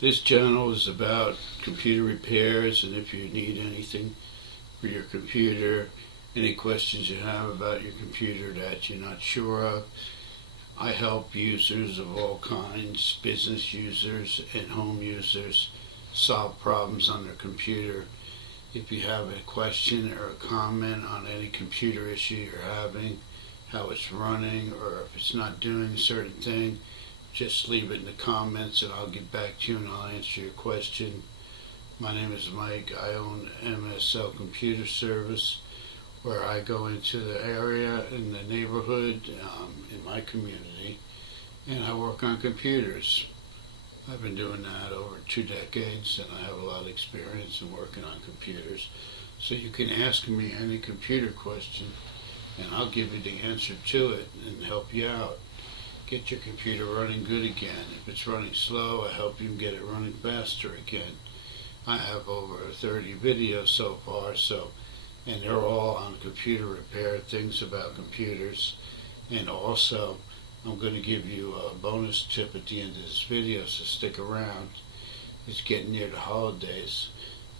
This channel is about computer repairs, and if you need anything for your computer, any questions you have about your computer that you're not sure of, I help users of all kinds, business users and home users, solve problems on their computer. If you have a question or a comment on any computer issue you're having, how it's running, or if it's not doing a certain thing, just leave it in the comments and I'll get back to you and I'll answer your question. My name is Mike. I own mslcomputerservice, where I go into the area in the neighborhood, in my community, and I work on computers. I've been doing that over 2 decades, and I have a lot of experience in working on computers. So you can ask me any computer question and I'll give you the answer to it and help you out. Get your computer running good again. If it's running slow, I help you get it running faster again. I have over 30 videos so far, and they're all on computer repair, things about computers. And also, I'm going to give you a bonus tip at the end of this video, so stick around. It's getting near the holidays,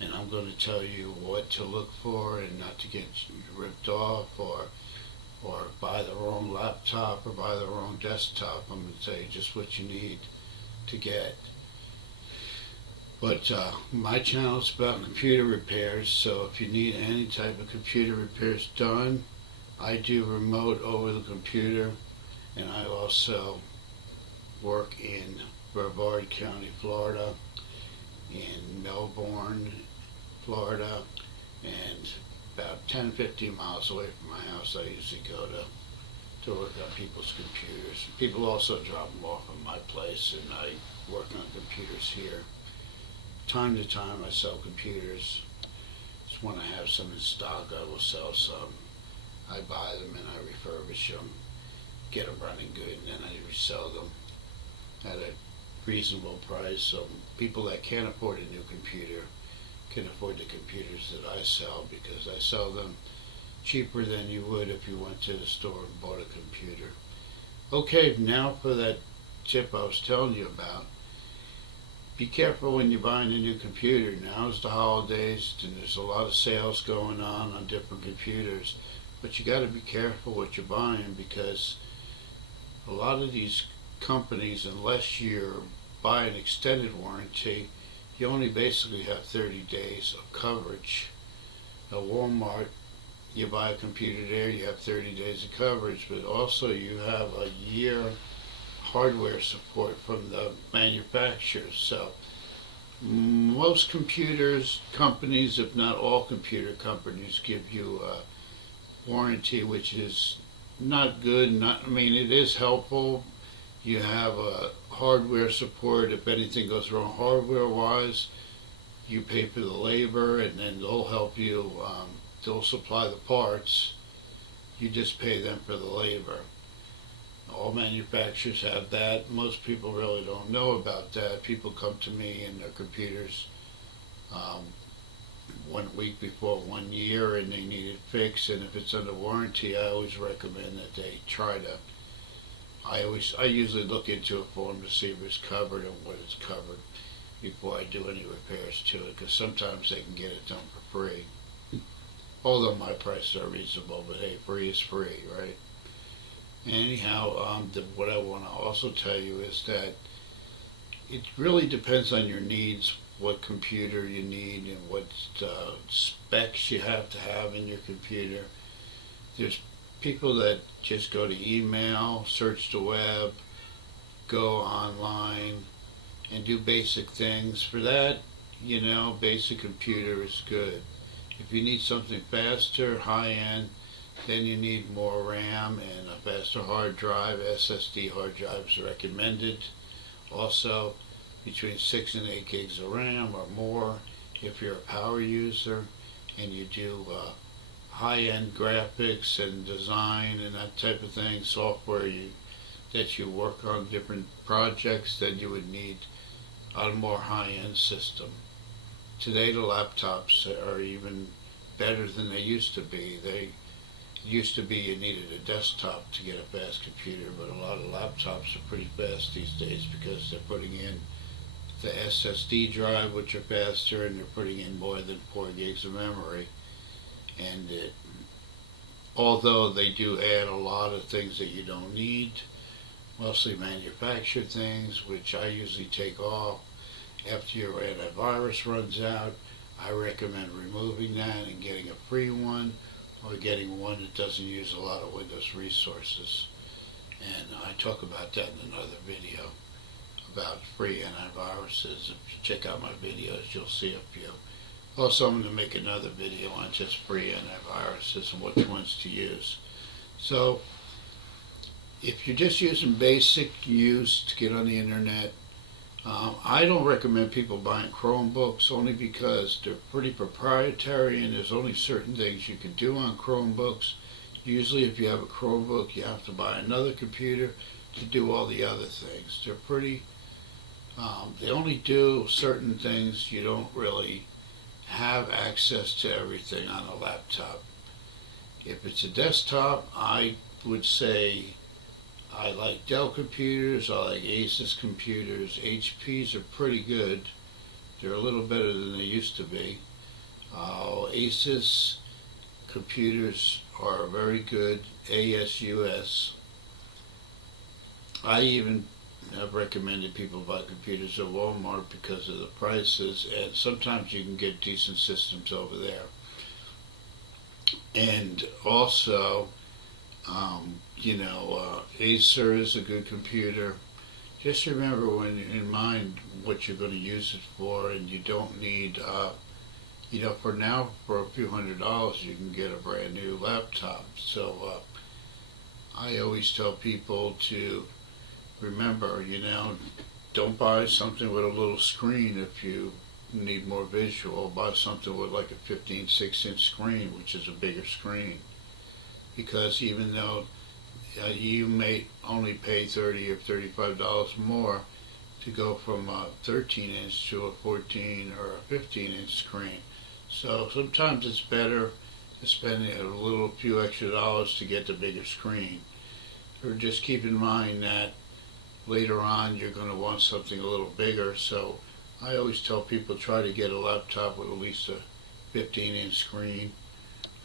and I'm going to tell you what to look for and not to get ripped off or buy the wrong laptop or buy the wrong desktop. I'm going to tell you just what you need to get. But my channel is about computer repairs, so if you need any type of computer repairs done, I do remote over the computer, and I also work in Brevard County, Florida, in Melbourne, Florida, and about 10-15 miles away from my house I usually go to work on people's computers. People also drop them off at my place, and I work on computers here. Time to time I sell computers. Just when I have some in stock, I will sell some. I buy them and I refurbish them, get them running good, and then I resell them at a reasonable price, so people that can't afford a new computer can afford the computers that I sell, because I sell them cheaper than you would if you went to the store and bought a computer. Okay, now for that tip I was telling you about. Be careful when you're buying a new computer. Now's the holidays, and there's a lot of sales going on different computers, but you got to be careful what you're buying, because a lot of these companies, unless you buy an extended warranty, you only basically have 30 days of coverage. At Walmart, you buy a computer there, you have 30 days of coverage, but also you have a year hardware support from the manufacturers. So most companies, if not all computer companies, give you a warranty, which is not good. It is helpful. You have a hardware support. If anything goes wrong hardware wise, you pay for the labor, and then they'll help you. They'll supply the parts. You just pay them for the labor. All manufacturers have that. Most people really don't know about that. People come to me and their computers 1 week before 1 year, and they need it fixed, and if it's under warranty, I always recommend that they try to, I usually look into it for them to see if it's covered and what it's covered before I do any repairs to it, because sometimes they can get it done for free. Although my prices are reasonable, but hey, free is free, right? Anyhow, what I want to also tell you is that it really depends on your needs, what computer you need and what specs you have to have in your computer. There's people that just go to email, search the web, go online, and do basic things. For that, basic computer is good. If you need something faster, high-end, then you need more RAM and a faster hard drive. SSD hard drives are recommended. Also, between 6 and 8 gigs of RAM or more if you're a power user and you do high-end graphics and design and that type of thing, software that you work on different projects, then you would need a more high-end system. Today the laptops are even better than they used to be. It used to be you needed a desktop to get a fast computer, but a lot of laptops are pretty fast these days because they're putting in the SSD drive, which are faster, and they're putting in more than 4 gigs of memory. And although they do add a lot of things that you don't need, mostly manufactured things, which I usually take off after your antivirus runs out. I recommend removing that and getting a free one, or getting one that doesn't use a lot of Windows resources. And I talk about that in another video about free antiviruses. If you check out my videos, you'll see a few. Also, I'm going to make another video on just free antiviruses and which ones to use. So, if you're just using basic use to get on the internet, I don't recommend people buying Chromebooks, only because they're pretty proprietary and there's only certain things you can do on Chromebooks. Usually if you have a Chromebook, you have to buy another computer to do all the other things. They're pretty, they only do certain things. You don't really have access to everything on a laptop. If it's a desktop, I would say I like Dell computers, I like Asus computers. HPs are pretty good. They're a little better than they used to be. Asus computers are very good. ASUS. I even have recommended people buy computers at Walmart because of the prices, and sometimes you can get decent systems over there. And also, Acer is a good computer. Just remember in mind what you're going to use it for, and you don't need, for now, for a few $100s, you can get a brand new laptop. So I always tell people to remember, don't buy something with a little screen if you need more visual. Buy something with like a 15/6-inch screen, which is a bigger screen. Because even though you may only pay $30 or $35 more to go from a 13-inch to a 14 or a 15-inch screen. So sometimes it's better to spend a few extra dollars to get the bigger screen. Or just keep in mind that later on you're going to want something a little bigger. So I always tell people try to get a laptop with at least a 15-inch screen.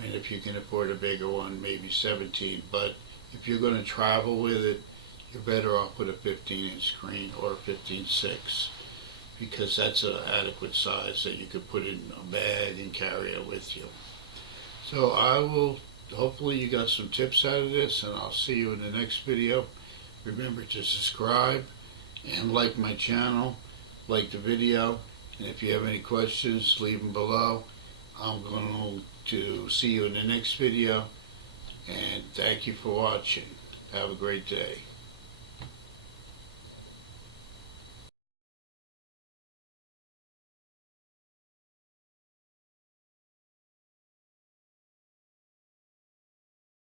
And if you can afford a bigger one, maybe 17. But if you're going to travel with it, you're better off with a 15-inch screen or a 15/6, because that's an adequate size that you could put in a bag and carry it with you. So hopefully you got some tips out of this, and I'll see you in the next video. Remember to subscribe and like my channel, like the video, and if you have any questions, leave them below. I'm going to see you in the next video, and thank you for watching. Have a great day.